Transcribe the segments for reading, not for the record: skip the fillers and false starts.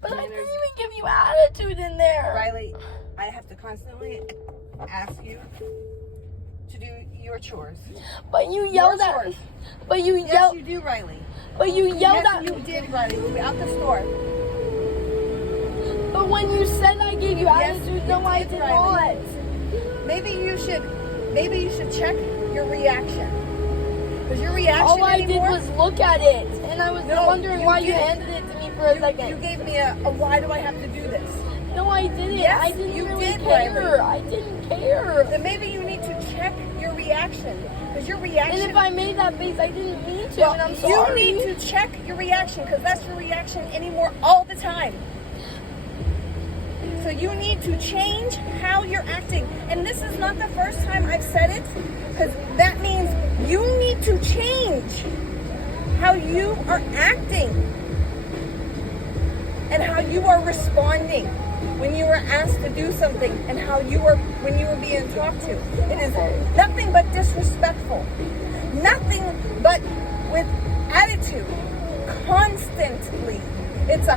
But I didn't even give you attitude in there. Riley, I have to constantly ask you to do your chores. But you yelled at me. But you Yes, yelled. you do, Riley. But you yelled at Yes, me. you did, Riley. We were out the store. But when you said I gave you Yes, attitude, you no, I did, did Riley. not. Maybe you should check your reaction. Because your reaction All I anymore, did was look at it, and I was No, wondering you why you did. handed it to me for a second. you gave me a why do I have to do this? No, I didn't. Yes, I didn't you really did, care. Riley. I didn't care. Then maybe you need to check your reaction. Because your reaction... And if I made that face, I didn't mean to, well, and I'm you sorry. need to check your reaction because that's your reaction anymore all the time. So you need to change how you're acting. And this is not the first time I've said it, because that means you need to change how you are acting and how you are responding when you were asked to do something and how you were when you were being talked to. It is nothing but disrespectful. Nothing but with attitude. Constantly. It's a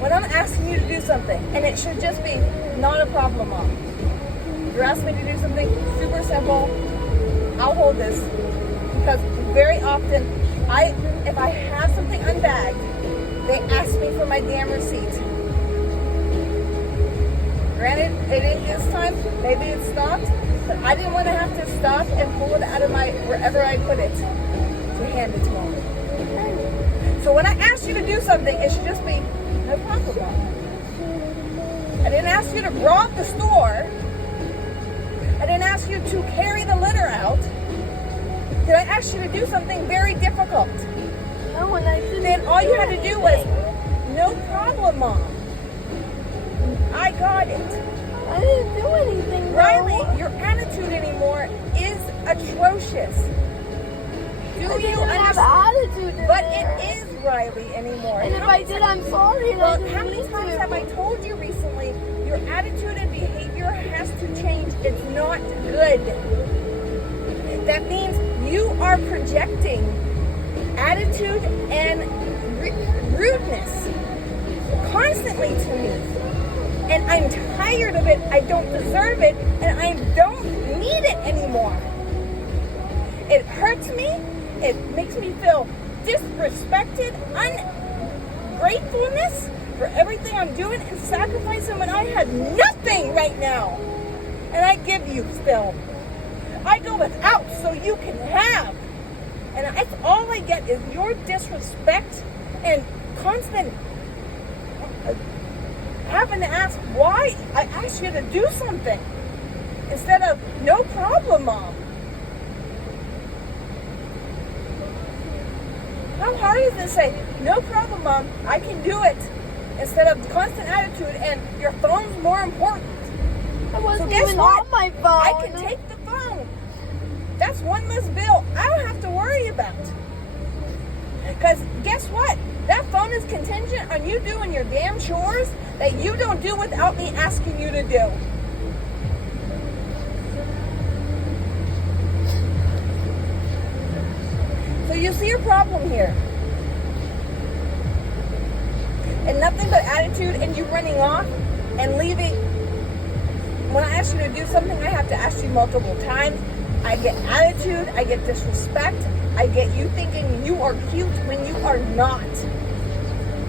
when I'm asking you to do something, and it should just be not a problem, Mom. You're asking me to do something super simple. I'll hold this because very often, if I have something unbagged, they ask me for my damn receipt. Granted, it ain't this time. Maybe it stopped, but I didn't want to have to stop and pull it out of my wherever I put it to hand it to Mom. So when I ask you to do something, it should just be no problem, Mom. I didn't ask you to rob the store. I didn't ask you to carry the litter out. Did I ask you to do something very difficult? No, and I didn't. Then all you had to do was, anything. no problem, Mom. I got it. I didn't do anything, Riley, though. your attitude anymore is atrocious. Do I you didn't have understand? attitude in But there. it is Riley anymore. And if I did, I'm sorry. And I Well, didn't how many mean times to. have I told you recently your attitude and behavior has to change? It's not good. That means you are projecting attitude and rudeness constantly to me. And I'm tired of it. I don't deserve it. And I don't need it anymore. It hurts me. It makes me feel disrespected, ungratefulness for everything I'm doing and sacrificing when I had nothing right now. And I give you still. I go without so you can have. And that's all I get is your disrespect and constant having to ask why I asked you to do something instead of no problem, Mom. How hard is it to say, no problem, Mom, I can do it, instead of constant attitude and your phone's more important? I wasn't guess even what? on my phone. I can take the phone. That's one less bill I don't have to worry about. Because guess what? That phone is contingent on you doing your damn chores that you don't do without me asking you to do. So you see your problem here. And nothing but attitude and you running off and leaving. When I ask you to do something, I have to ask you multiple times. I get attitude, I get disrespect, I get you thinking you are cute when you are not.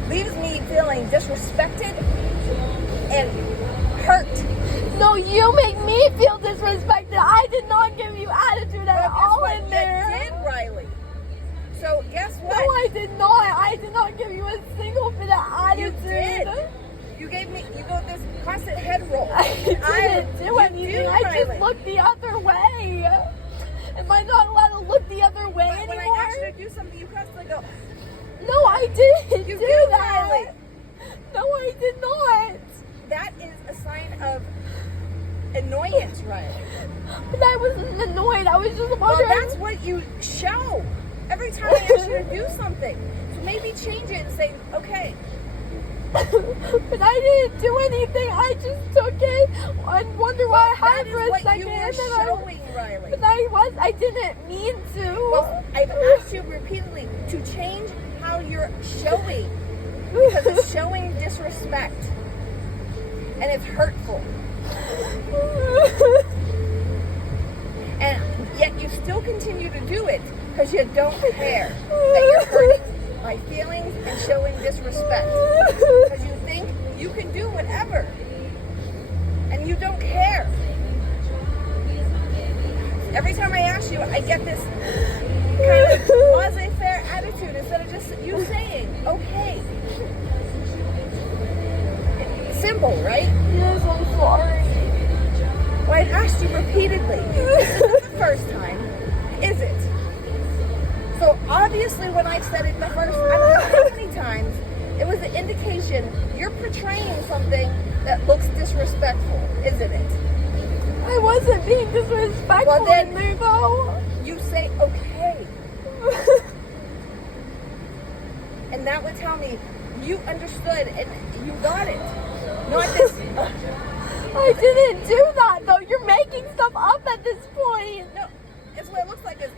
Leaves me feeling disrespected and hurt. No, you make me feel disrespected. I did not give you attitude at all in there. You did, Riley. So guess what? No, I did not. I did not give you a single bit of attitude. You did. You gave me, you go this constant head roll. I didn't do anything. I just looked the other way. Am I not allowed to look the other way But when anymore? I ask you to do something, you constantly go, No, I didn't you do do, that. Riley. No, I did not. That is a sign of annoyance, Riley. But I wasn't annoyed. I was just Well, wondering. that's what you show every time I ask you to do something. So maybe change it and say, okay, But I didn't do anything. I just took it and wonder why I had That it for is a what second. you were And then showing, Riley. but I didn't mean to. Well, I've asked you repeatedly to change how you're showing because it's showing disrespect and it's hurtful. And yet you still continue to do it because you don't care that you're hurting my feelings and showing disrespect. Because you think you can do whatever. And you don't care. Every time I ask you, I get this kind of laissez-faire attitude instead of just you saying, okay. Simple, right? Yes, I'm sorry. Well, I've asked you repeatedly. This is the first time, is it? So obviously when I said it the first, I don't know how many times, it was an indication you're portraying something that looks disrespectful, isn't it? I wasn't being disrespectful Well, then- in there, though. You say, okay. And that would tell me you understood and you got it. Not this, I didn't do that, though. You're making stuff up at this point. no, it's what it looks like. It's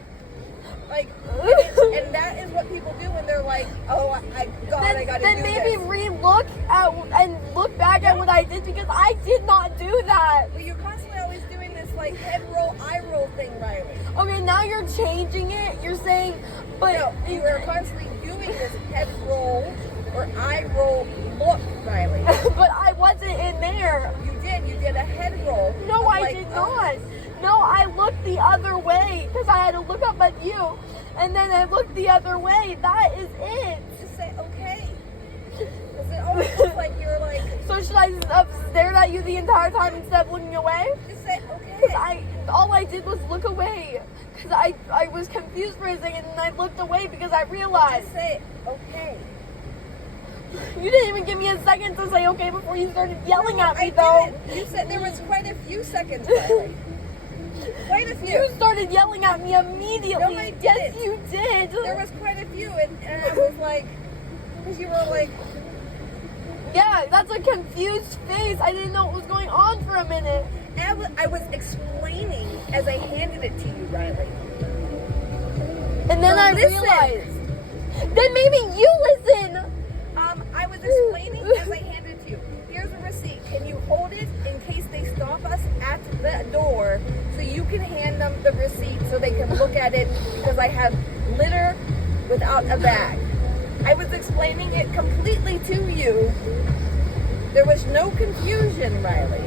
like, and that is what people do when they're like, oh, I gotta then do maybe this. re-look at and look back at what I did because I did not do that. Well, you're constantly always doing this like head roll, eye roll thing, Riley. Okay, now you're changing it. You're saying, but No, you are constantly doing this head roll or eye roll look, Riley. but I wasn't in there. You did a head roll. No, of I like, did oh, not. No, I looked the other way because I had to look up at you, and then I looked the other way. That is it. Just say okay. Because it always looks like you're like, So should I have stared at you the entire time instead of looking away? just say Because okay. all I did was look away. Because I was confused for a second, and I looked away because I realized. Just say okay. You didn't even give me a second to say okay before you started yelling No, at me, I though. didn't. You said there was quite a few seconds, Riley. Quite a few. You started yelling at me immediately. No, I Yes, didn't. you did. There was quite a few, and I was like, because you were like, Yeah, that's a confused face. I didn't know what was going on for a minute. I was explaining as I handed it to you, Riley. And then So I listen. realized. Then maybe you listen. I was explaining as I handed it to you. Here's a receipt. Can you hold it in case they stop us at the door so you can hand them the receipt so they can look at it because I have litter without a bag. I was explaining it completely to you. There was no confusion, Riley.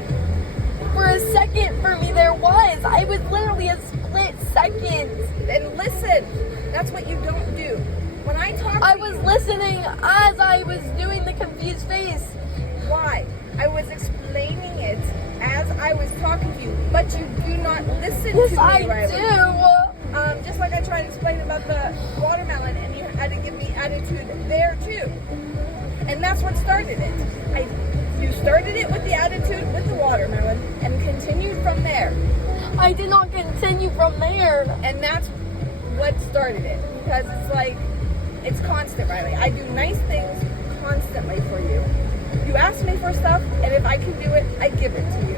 For a second, for me, there was. I was literally a split second. And listen, that's what you don't do. When I talk to I was you, listening as I was doing the confused face. why? I was explaining it as I was talking to you, but you do not listen Yes, to me, I Riley. do. Just like I tried to explain about the watermelon, and you had to give me attitude there too. And that's what started it. You started it with the attitude with the watermelon and continued from there. I did not continue from there. And that's what started it. Because it's like, it's constant, Riley. I do nice things constantly for you. You ask me for stuff, and if I can do it, I give it to you.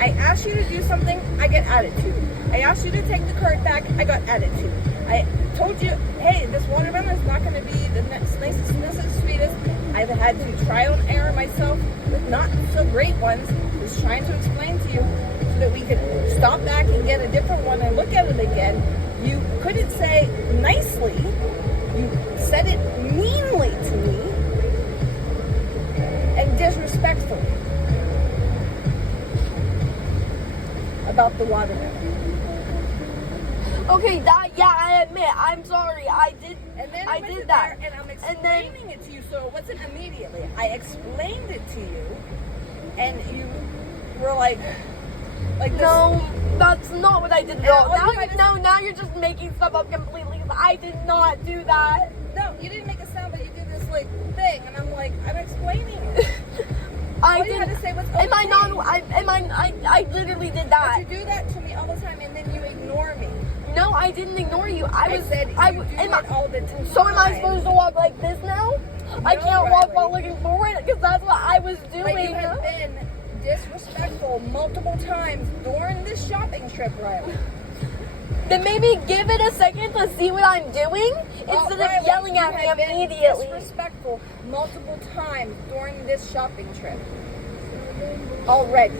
I ask you to do something, I get attitude. I asked you to take the card back, I got attitude. I told you, hey, this watermelon is not going to be the nicest, sweetest. I've had to trial and error myself with not so great ones. Just trying to explain to you so that we could stop back and get a different one and look at it again. You couldn't say nicely. You said it meanly to me and disrespectfully about the watermelon. Okay, I admit, I'm sorry. I did. And then I went did in that. there and I'm And then- explaining it to you, so it wasn't immediately. I explained it to you, and you were like this. No, that's not what I did at Yeah, all. all Now you had to- now you're just making stuff up completely. 'Cause I did not do that. No, you didn't make a sound, but you did this like thing, and I'm like, I'm explaining it. I All you had did. to say was, Am I okay. not? I literally did But that. you do that to me all the time, and then you ignore me. No, I didn't ignore you. I said you do am it all the time. So am I supposed to walk like this now? I No, can't walk Riley. while looking forward because that's what I was But you doing. have been disrespectful multiple times during this shopping trip, Riley. Then maybe give it a second to see what I'm doing instead Riley, of yelling at you me have been immediately. disrespectful multiple times during this shopping trip. Already.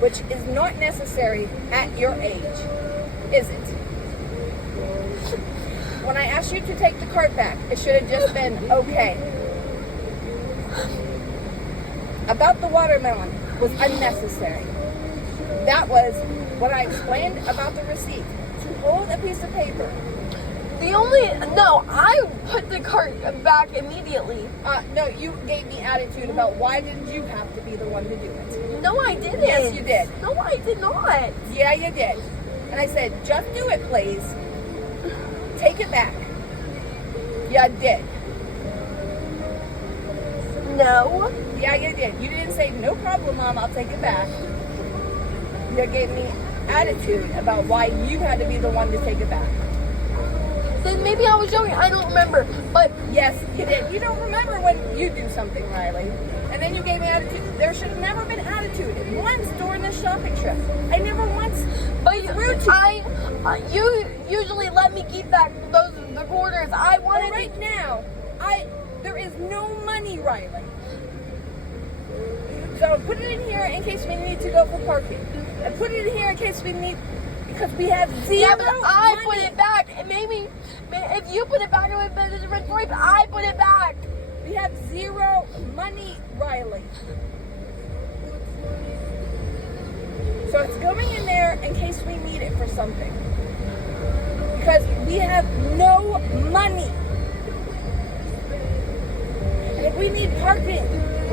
Which is not necessary at your age, is it? When I asked you to take the cart back, it should have just been okay. About the watermelon was unnecessary. That was what I explained about the receipt. To hold a piece of paper. I put the cart back immediately. No, you gave me attitude about why didn't you have to be the one to do it. No, I didn't. Yes, you did. No, I did not. Yeah, you did. And I said, just do it, please. Take it back. You did. No. Yeah, you did. You didn't say, no problem, Mom, I'll take it back. You gave me attitude about why you had to be the one to take it back. Then maybe I was joking. I don't remember. But Yes, you did. You don't remember when you do something, Riley. And then you gave me attitude. There should have never been attitude once during this shopping trip. I never once. rude to you. you usually let me keep the quarters. I But wanted right now, there is no money, Riley. So put it in here in case we need to go for parking. And put it in here in case we need, because we have zero Yeah, but I money. put it back. And maybe if you put it back, it would have been a different story. But I put it back. We have zero money, Riley. So it's going in there in case we need it for something. Because we have no money. And if we need parking,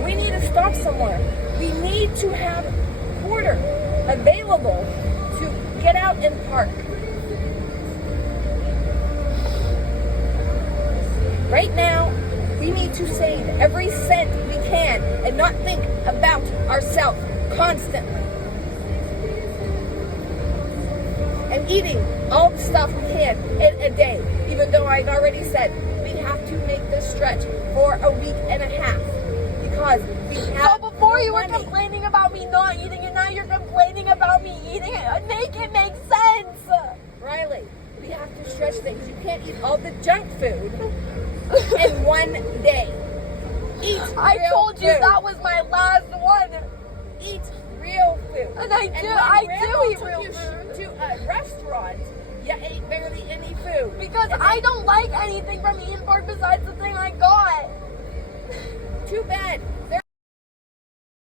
we need to stop somewhere, we need to have a quarter available to get out and park. Right now, we need to save every cent we can and not think about ourselves constantly. And eating all the stuff we can in a day, even though I've already said we have to make this stretch for a week and a half because we have So before no you were money. complaining about me not eating, and now you're complaining about me eating it. Make it make sense. Riley, we have to stretch things. You can't eat all the junk food in one day. Eat I real told you food. that was my last one. Eat real food. And I when do eat Grandma real took food. you to a restaurant, you ate barely any food. Because And I don't like anything from Eden Park besides the thing I got. too bad.